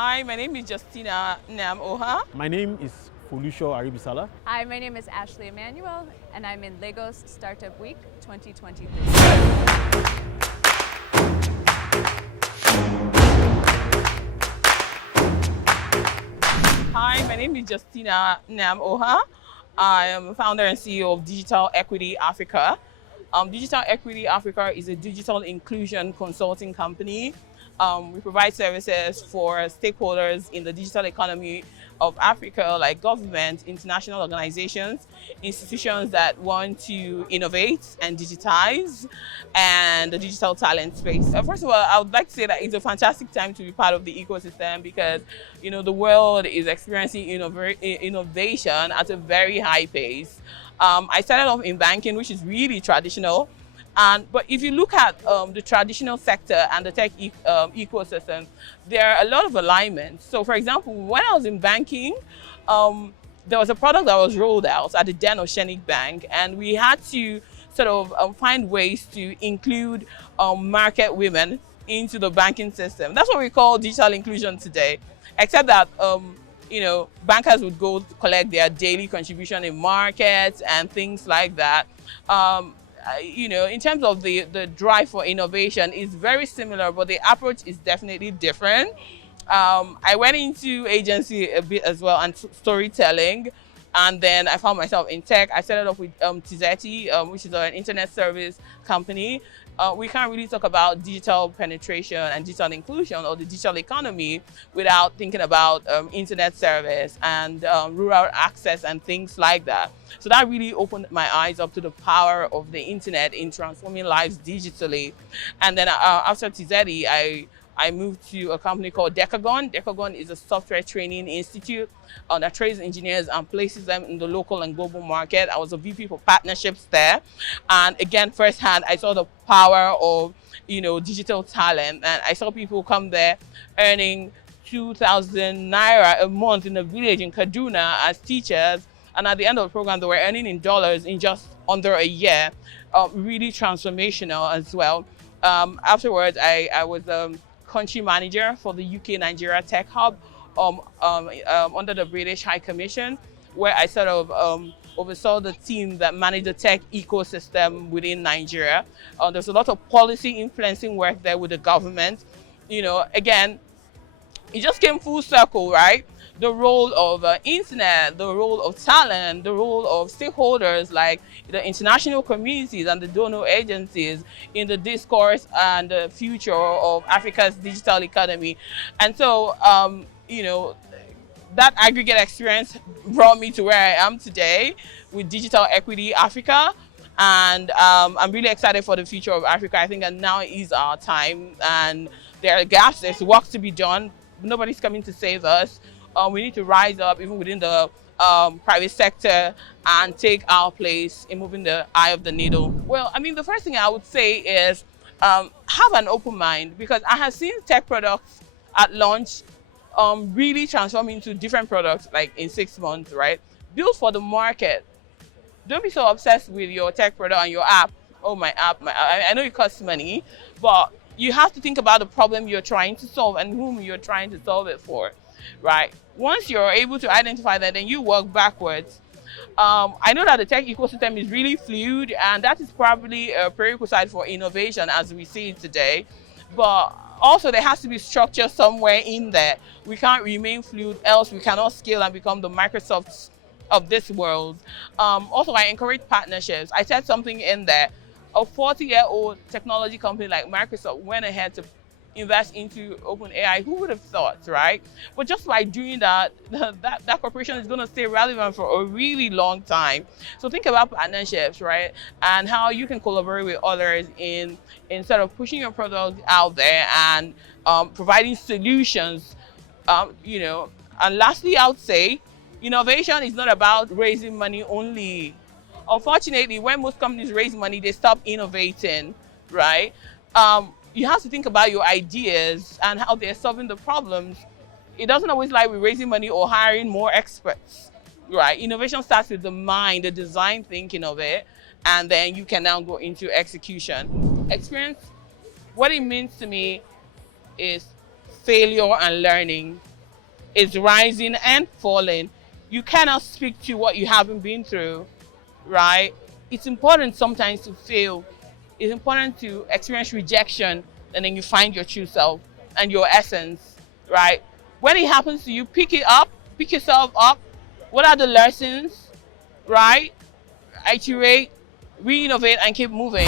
Hi, my name is Justina Dika Oha. My name is Folusho Aribisala. Hi, my name is Ashley Emmanuel, and I'm in Lagos Startup Week 2023. Hi, my name is Justina Dika Oha. I am founder and CEO of Digital Equity Africa. Digital Equity Africa is a digital inclusion consulting company. We provide services for stakeholders in the digital economy of Africa, like government, international organizations, institutions that want to innovate and digitize, and the digital talent space. First of all, I would like to say that it's a fantastic time to be part of the ecosystem because, the world is experiencing innovation at a very high pace. I started off in banking, which is really traditional. But if you look at the traditional sector and the tech ecosystem, there are a lot of alignments. So for example, when I was in banking, there was a product that was rolled out at the Den of Shenik Bank, and we had to sort of find ways to include market women into the banking system. That's what we call digital inclusion today, except that bankers would go collect their daily contribution in markets and things like that. In terms of the drive for innovation is very similar, but the approach is definitely different. I went into agency a bit as well and storytelling, and then I found myself in tech. I started off with Tizeti, which is an internet service company. We can't really talk about digital penetration and digital inclusion or the digital economy without thinking about internet service and rural access and things like that. So that really opened my eyes up to the power of the internet in transforming lives digitally. And then after Tizeti, I moved to a company called Decagon. Decagon is a software training institute that trains engineers and places them in the local and global market. I was a VP for partnerships there. And again, firsthand, I saw the power of, digital talent. And I saw people come there earning 2,000 naira a month in a village in Kaduna as teachers. And at the end of the program, they were earning in dollars in just under a year. Really transformational as well. Afterwards, I was country manager for the UK Nigeria Tech Hub under the British High Commission, where I sort of oversaw the team that managed the tech ecosystem within Nigeria. There's a lot of policy influencing work there with the government. Again, it just came full circle, right? The role of internet, the role of talent, the role of stakeholders like the international communities and the donor agencies in the discourse and the future of Africa's digital economy. And so, that aggregate experience brought me to where I am today with Digital Equity Africa. And I'm really excited for the future of Africa. I think that now is our time, and there are gaps, there's work to be done. Nobody's coming to save us. We need to rise up even within the private sector and take our place in moving the eye of the needle. Well, the first thing I would say is have an open mind, because I have seen tech products at launch really transform into different products like in 6 months, right? Build for the market. Don't be so obsessed with your tech product and your app. Oh, my app. I know it costs money, but you have to think about the problem you're trying to solve and whom you're trying to solve it for, right? Once you're able to identify that, then you work backwards. I know that the tech ecosystem is really fluid, and that is probably a prerequisite for innovation as we see it today. But also there has to be structure somewhere in there. We can't remain fluid, else we cannot scale and become the Microsofts of this world. Also, I encourage partnerships. I said something in there. A 40-year-old technology company like Microsoft went ahead to invest into OpenAI. Who would have thought, right? But just by doing that, that corporation is going to stay relevant for a really long time. So think about partnerships, right? And how you can collaborate with others in sort of pushing your product out there and providing solutions, And lastly, I would say, innovation is not about raising money only. Unfortunately, when most companies raise money, they stop innovating, right? You have to think about your ideas and how they're solving the problems. It doesn't always lie with raising money or hiring more experts, right? Innovation starts with the mind, the design thinking of it, and then you can now go into execution. Experience, what it means to me is failure and learning. It's rising and falling. You cannot speak to what you haven't been through, right? It's important sometimes to fail. It's important to experience rejection, and then you find your true self and your essence, right? When it happens to you, pick it up, pick yourself up. What are the lessons, right? Iterate, re-innovate, and keep moving.